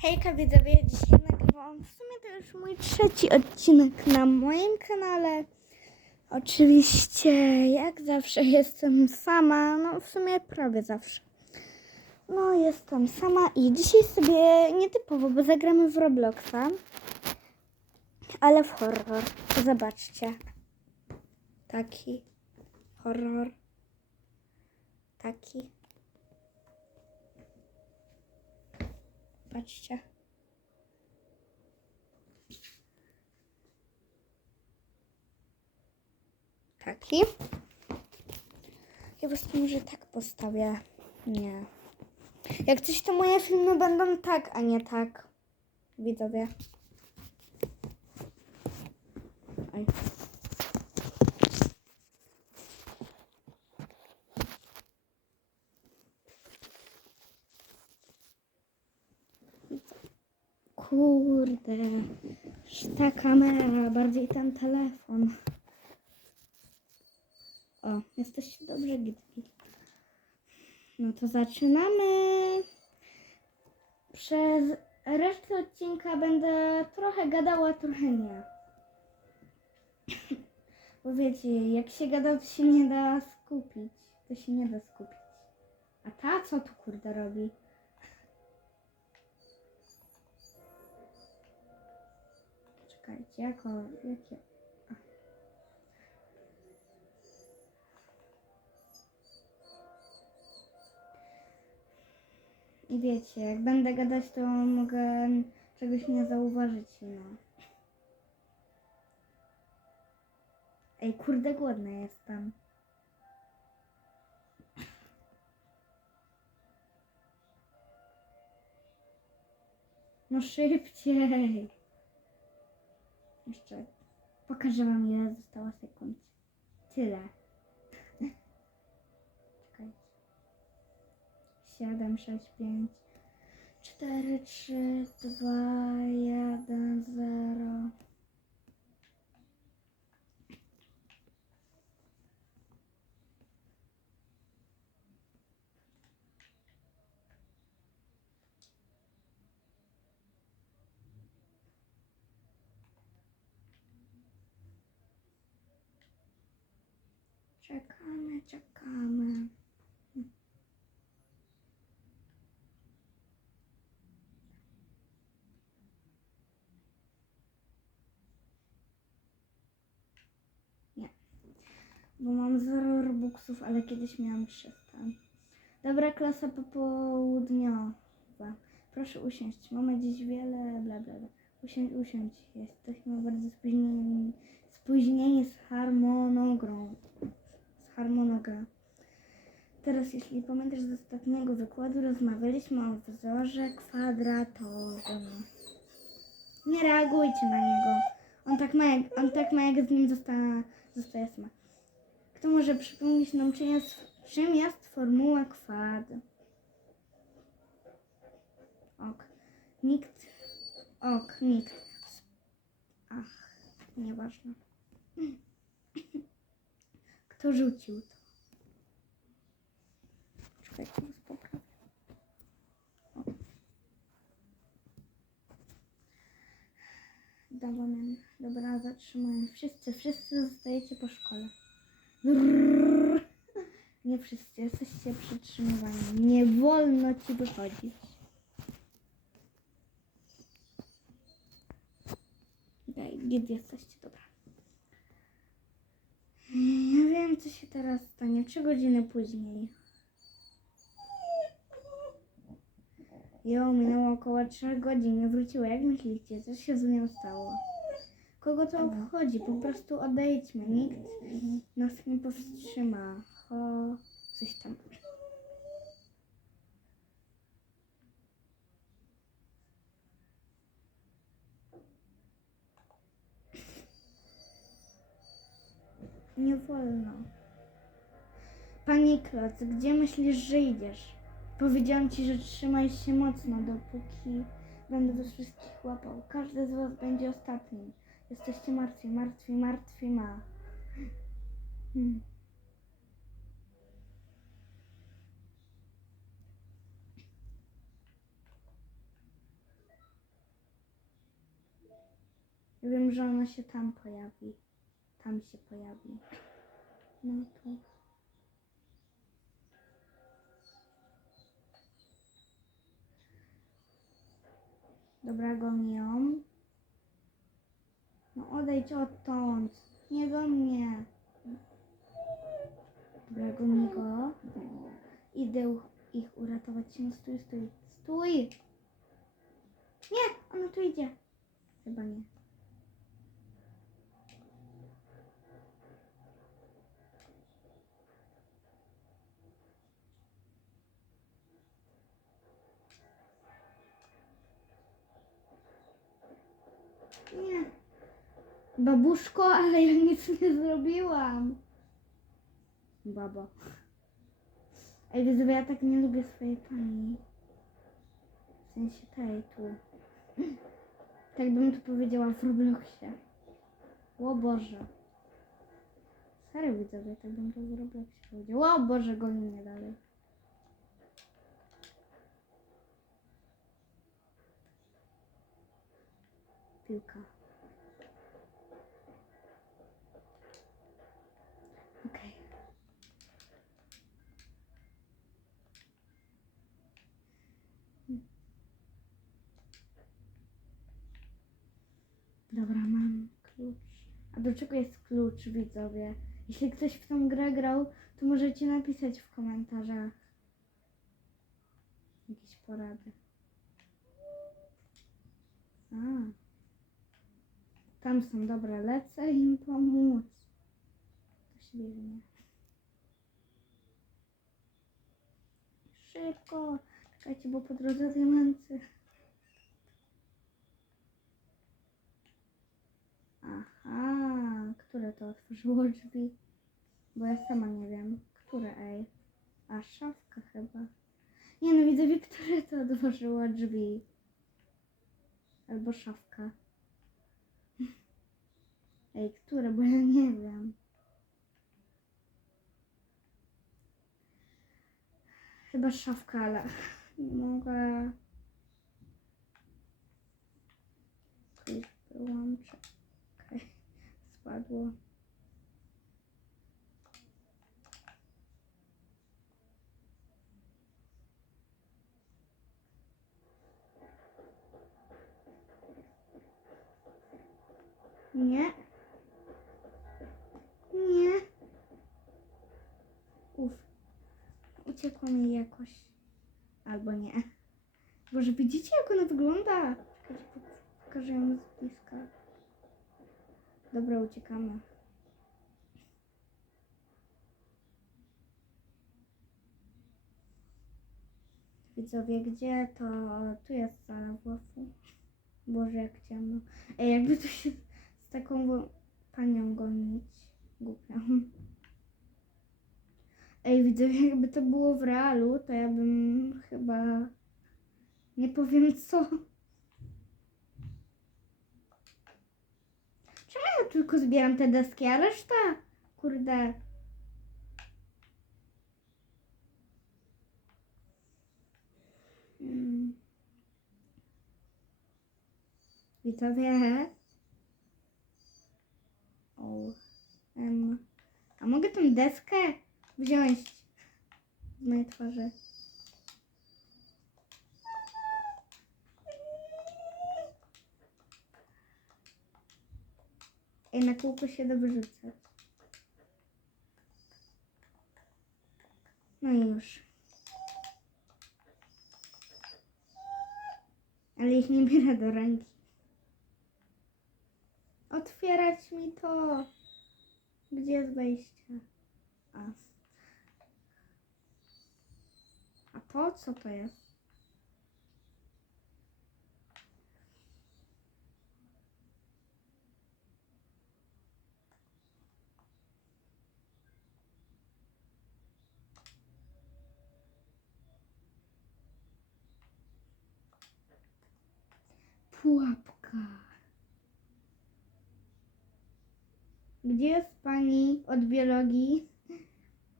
Hejka widzowie, dzisiaj nagrywam w sumie to już mój trzeci odcinek na moim kanale. Oczywiście, jak zawsze jestem sama, no w sumie prawie zawsze. No jestem sama i dzisiaj sobie nietypowo, bo zagramy w Robloxa, ale w horror. Zobaczcie. Taki horror. Taki. Patrzcie. Taki. Ja właśnie może tak postawię. Nie. Jak coś to moje filmy będą tak, a nie tak. Widzowie. Oj. Kurde, ta kamera, bardziej ten telefon. O, jesteście dobrze gitki. No to zaczynamy. Przez resztę odcinka będę trochę gadała, trochę nie. Bo wiecie, jak się gada, to się nie da skupić. To się nie da skupić. A ta co tu kurde robi? Czekajcie, jako, jakie... A. I wiecie, jak będę gadać, to mogę czegoś nie zauważyć, no. Ej, kurde, głodna jestem. No szybciej. Jeszcze pokażę wam ile zostało sekund. Tyle. Czekajcie. 7, 6, 5, 4, 3, 2, 1, 0. Czekamy, czekamy. Nie. Bo mam 0 robuxów, ale kiedyś miałam 300. Dobra klasa popołudniowa. Proszę usiąść. Mamy dziś wiele bla bla bla. Usiądź, usiądź. Jesteśmy bardzo spóźnieni, spóźnieni z harmonogramą. Harmonogram. Teraz, jeśli pamiętasz z ostatniego wykładu, rozmawialiśmy o wzorze kwadratowym. Nie reagujcie na niego. On tak ma, jak, on tak ma, jak z nim zostaje, zostaje sama. Kto może przypomnieć nam, czym jest, czym jest formuła kwad? Ok. Nikt. Ok, nikt. Ach, nieważne. Kto rzucił to? Czekajcie, poprawię. Dawamy. Dobra, zatrzymałem. Wszyscy, wszyscy zostajecie po szkole. Brrr. Nie wszyscy, jesteście przytrzymywani. Nie wolno ci wychodzić. Daj, gdzie jesteście? Dobra. Nie wiem, co się teraz stanie. Trzy godziny później. Jo, minęło około 3 godzin, nie wróciła. Jak myślicie, co się z nią stało? Kogo to obchodzi? Po prostu odejdźmy. Nikt nas nie powstrzyma. Ho, coś tam. Nie wolno. Pani Kloc, gdzie myślisz, że idziesz? Powiedziałam ci, że trzymaj się mocno, dopóki będę was wszystkich łapał. Każdy z was będzie ostatni. Jesteście martwi, martwi, martwi ma. Hmm. Wiem, że ona się tam pojawi. Tam się pojawi. No to. Dobra, goni ją. No odejdź odtąd. Nie do mnie. Dobra, goni go. Idę ich uratować. Stój, stój. Stój! Nie, ona tu idzie. Chyba. Nie. Babuszko, ale ja nic nie zrobiłam. Babo. Ej, widzowie, ja tak nie lubię swojej pani. W sensie tej tu. Tak bym to powiedziała w Robloxie. O Boże. Serio widzowie, tak bym to w Robloxie powiedziała. O Boże, goni mnie dalej. Piłka. Dobra, mam klucz. A do czego jest klucz, widzowie? Jeśli ktoś w tą grę grał, to możecie napisać w komentarzach jakieś porady. A. Tam są, dobra, lecę im pomóc. Ktoś biegnie. Szybko! Czekajcie, bo po drodze diamenty. Aha, które to otworzyło drzwi? Bo ja sama nie wiem. Które, ej? A, szafka chyba. Nie no, widzowie, które to otworzyło drzwi? Albo szafka. Ej, które? Bo ja nie wiem. Chyba szafka, ale nie mogę. Wyłączę. Spadło. Nie. Nie. Uf. Uciekła mi jakoś. Albo nie. Boże, widzicie jak ona wygląda? Pokażę ją z bliska. Dobra, uciekamy. Widzowie, gdzie to? Tu jest sala WF-u. Boże, jak ciemno. Ej, jakby tu się z taką panią gonić. Głupią. Ej, widzowie, jakby to było w realu, to ja bym chyba... Nie powiem co. Czemu ja tylko zbieram te deski, a reszta? Kurde. Mm. Widzowie. O. Em. A mogę tą deskę wziąć z mojej twarzy? Ej, na kółko się dobrze rzucę. No i już. Ale ich nie biorę do ręki. Otwierać mi to. Gdzie jest wejście? A. A to co to jest? Pułapka. Gdzie jest pani od biologii?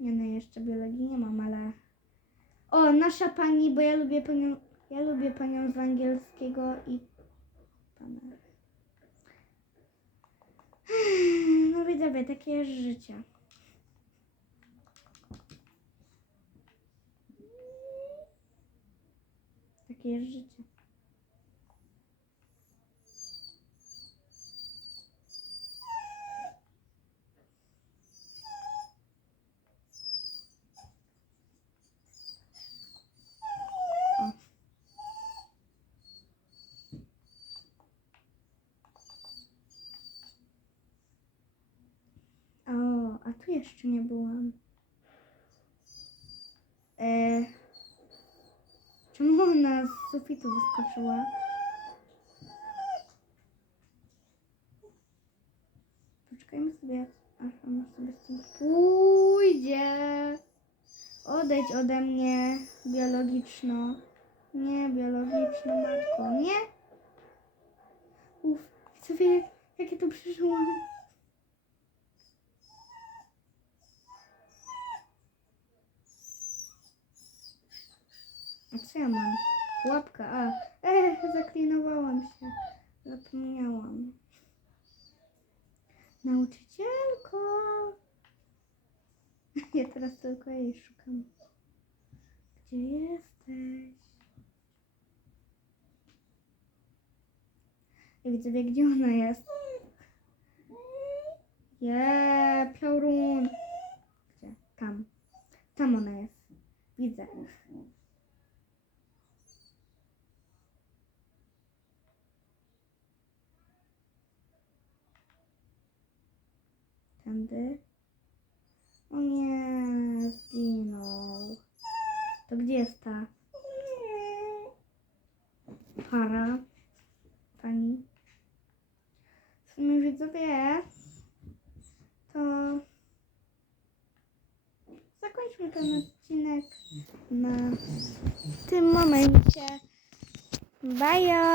Nie no, jeszcze biologii nie mam, ale... O, nasza pani, bo ja lubię panią... Ja lubię panią z angielskiego i... Pana... No widzowie, takie życie. Takie życie. O. O, a tu jeszcze nie byłam. E, czemu ona z sufitu wyskoczyła? Poczekajmy sobie, aż ona sobie stąd pójdzie. Odejdź ode mnie, biologiczno. Nie, biologiczna matko, nie? Uff, sobie, jak ja tu przeżyłam. A co ja mam? Pułapka, a. Ech, zaklinowałam się. Zapomniałam. Nauczycielko! Ja teraz tylko jej szukam. Gdzie jesteś? Ja widzę, gdzie ona jest. Je, piorun. Gdzie? Tam. Tam ona jest. Widzę. Tędy. O nie, zginął. To gdzie jest ta para? Pani? W sumie widzowie, to zakończmy ten odcinek na tym momencie. Bye!